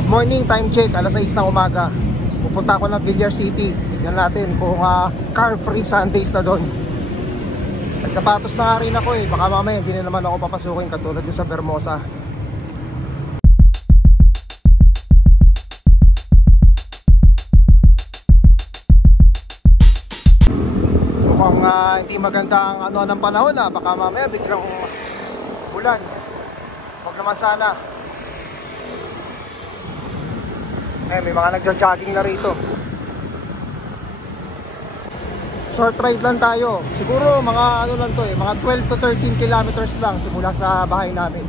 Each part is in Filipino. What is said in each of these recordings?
Good morning, time check, alas 6 ng umaga. Pupunta ako ng Villar City. Tignan natin kung car free Sundays na doon. At sapatos na nga rin ako eh. Baka mamaya hindi na naman ako papasukin katulad doon sa Vermosa. Mukhang hindi maganda ang ano ng panahon baka mamaya biglang ulan. Huwag naman sana. May mga nagja-jogging na rito. Short ride lang tayo. Siguro mga ano lang to mga 12 to 13 kilometers lang simula sa bahay namin.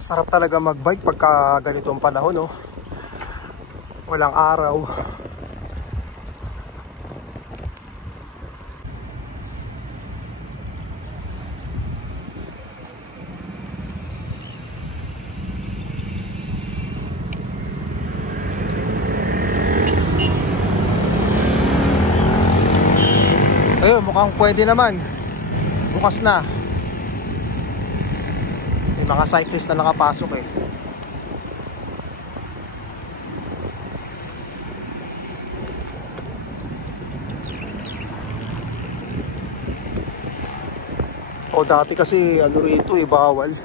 Sarap talaga mag-bike pagka ganitong panahon, walang araw. Ayun, mukhang pwede naman. Bukas na. May mga cyclist na nakapasok O dati kasi ano rito bawal.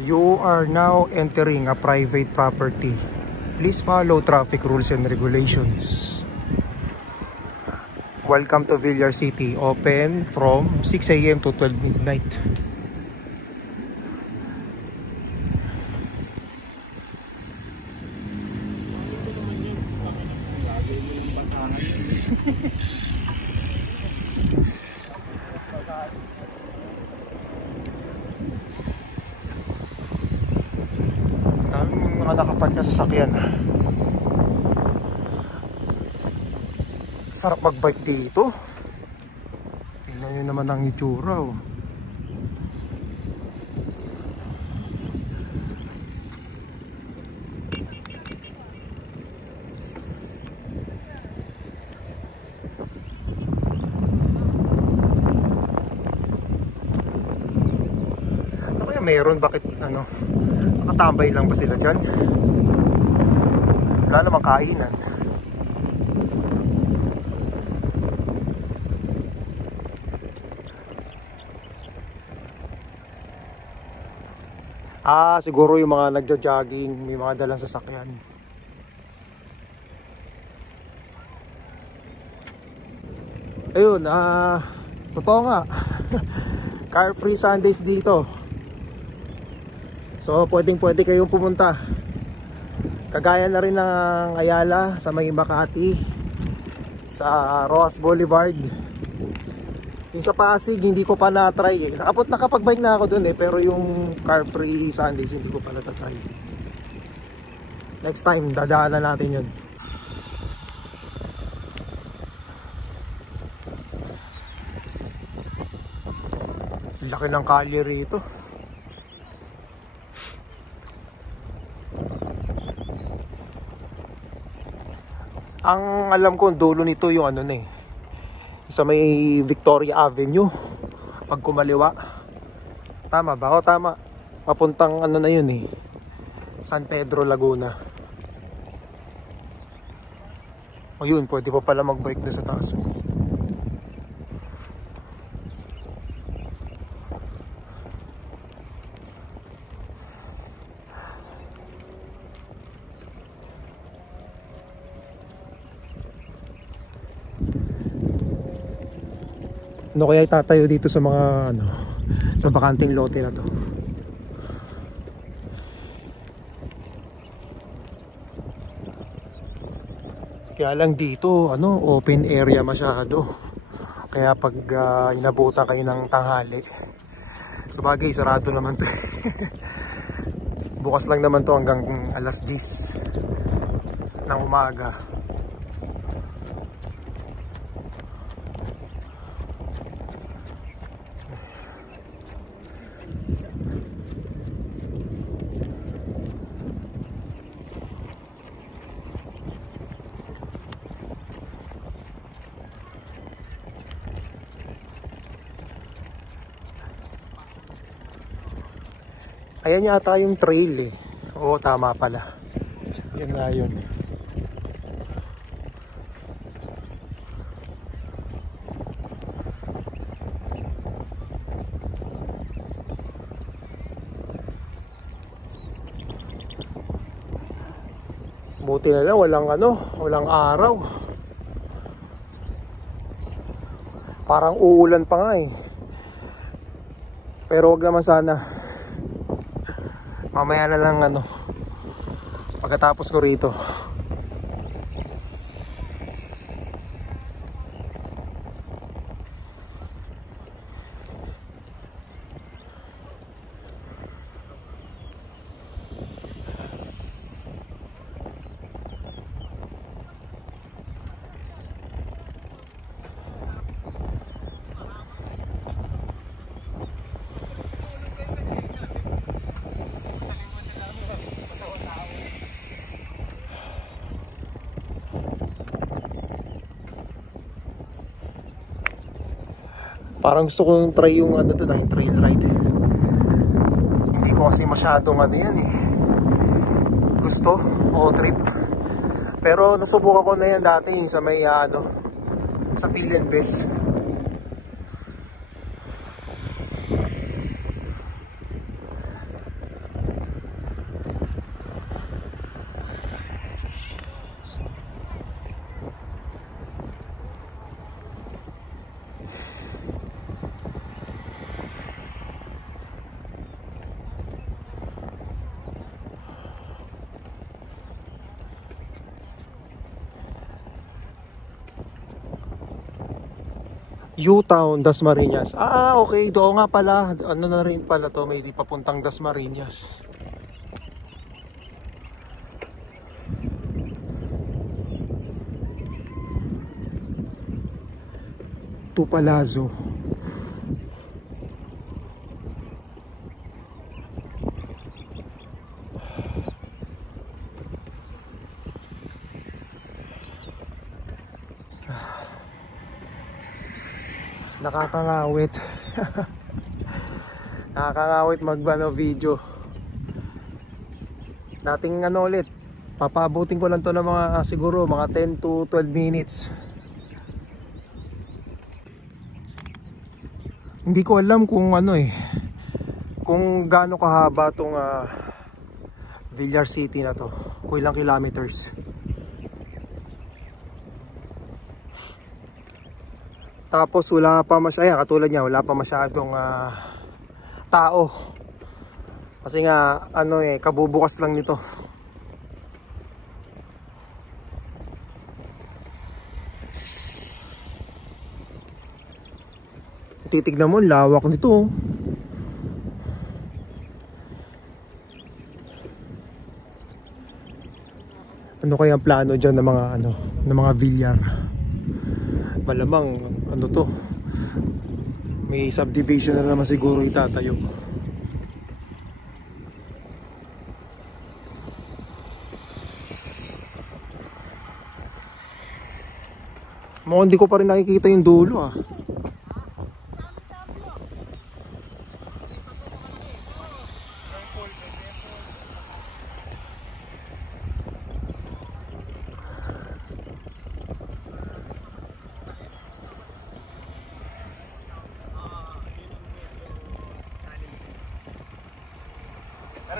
You are now entering a private property. Please follow traffic rules and regulations. Welcome to Villar City. Open from 6 AM to 12 midnight. Daming mga nakapark na sasakyan. Sarap mag-bike dito. Tingnan nyo naman ang itsura Ano kaya meron? Bakit nakatambay lang ba sila dyan? Wala namang kainan. Siguro yung mga nagja-jogging, may mga dalang sasakyan. Ayun, totoo nga. Car free Sundays dito. So, pwede kayong pumunta. Kagaya na rin ng Ayala sa may Makati, sa Roas Boulevard. Yung sa Pasig, hindi ko pa na-try nakapag-bike na ako dun pero yung car free Sundays hindi ko pa na-try. Next time, dadaanan natin yun. Laki ng kalye rito. Ang alam ko, dulo nito yung sa may Victoria Avenue pag kumaliwa. Tama ba? O tama. Papuntang na yun San Pedro, Laguna. O yun, pwede pa pala mag-bike na sa taas. Ano kaya itatayo dito sa mga sa bakanting lote na to? Kaya lang dito open area masyado. Kaya pag inabutan kayo ng tanghali, sabagay sarado naman to. Bukas lang naman to hanggang alas 10 ng umaga. Ayan yata yung trail eh. Oo, tama pala. Yun nga yun. Buti na lang walang araw. Parang uulan pa nga eh. Pero wag naman sana. Mamaya na lang pagkatapos ko rito. Parang gusto kong try yung yung trail ride. Hindi ko kasi masyadong yan eh. Gusto o trip. Pero nasubukan ko na yan dati yung sa may sa Philinvest. U-Town, Dasmariñas. Okay. Doon nga pala. Na rin pala to. May di papuntang Dasmariñas. Tupalazo. Nakakangawit. Nakakangawit video. Dating ulit. Papabutin ko lang to ng mga siguro mga 10 to 12 minutes. Hindi ko alam kung kung gaano kahaba tong Villar City na to. Kung ilang kilometers. Tapos wala pa katulad niya, wala pa masyadong tao. Kasi nga kabubukas lang nito. Titignan mo, lawak nito. Ano kaya ang plano diyan ng mga ng mga Villar? Malamang to, may subdivision na naman siguro itatayo. Mukhang hindi ko pa rin nakikita yung dulo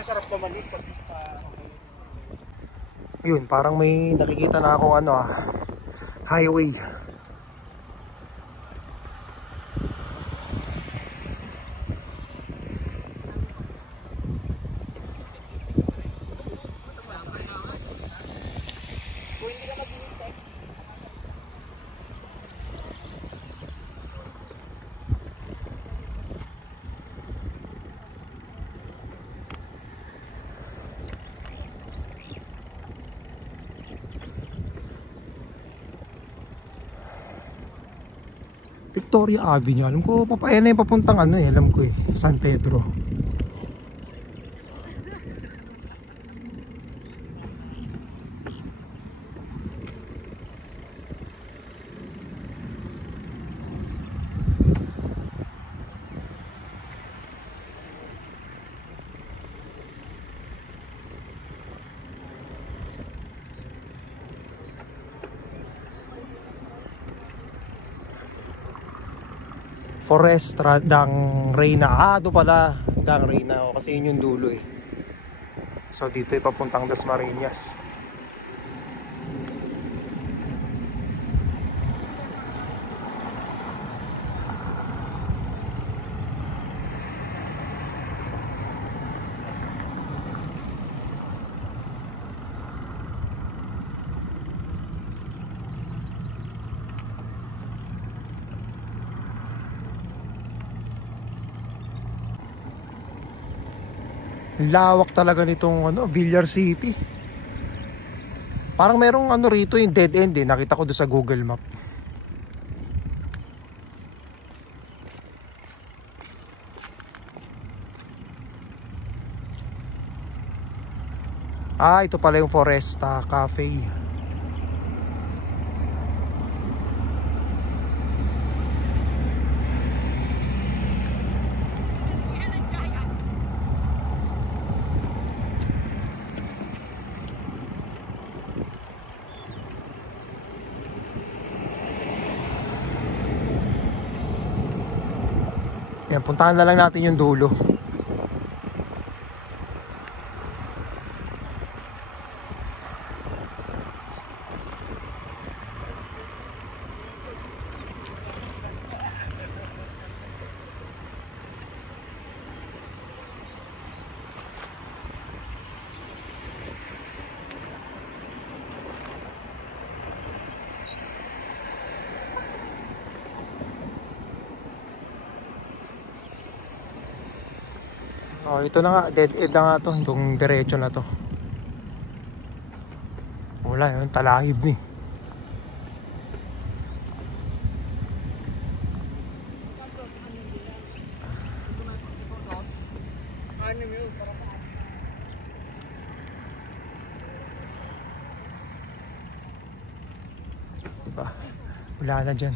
Sarap naman ito. Yun, parang may nakikita na akong highway. Victoria Avenue. Alam ko, ayan na yung papuntang alam ko San Pedro. Forest Dang Reyna. Doon pala Dang Reyna, kasi yun yung dulo eh. So dito ay papuntang Dasmariñas. Lawak talaga nitong Villar City. Parang merong rito yung dead end eh. Nakita ko doon sa Google Map. Ito pala yung Foresta Cafe. Yan, puntahan na lang natin yung dulo. Ito na nga, dead end na nga to, itong diretso na to. Wala yun, talahib ni. Wala na dyan.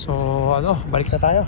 So balik na tayo.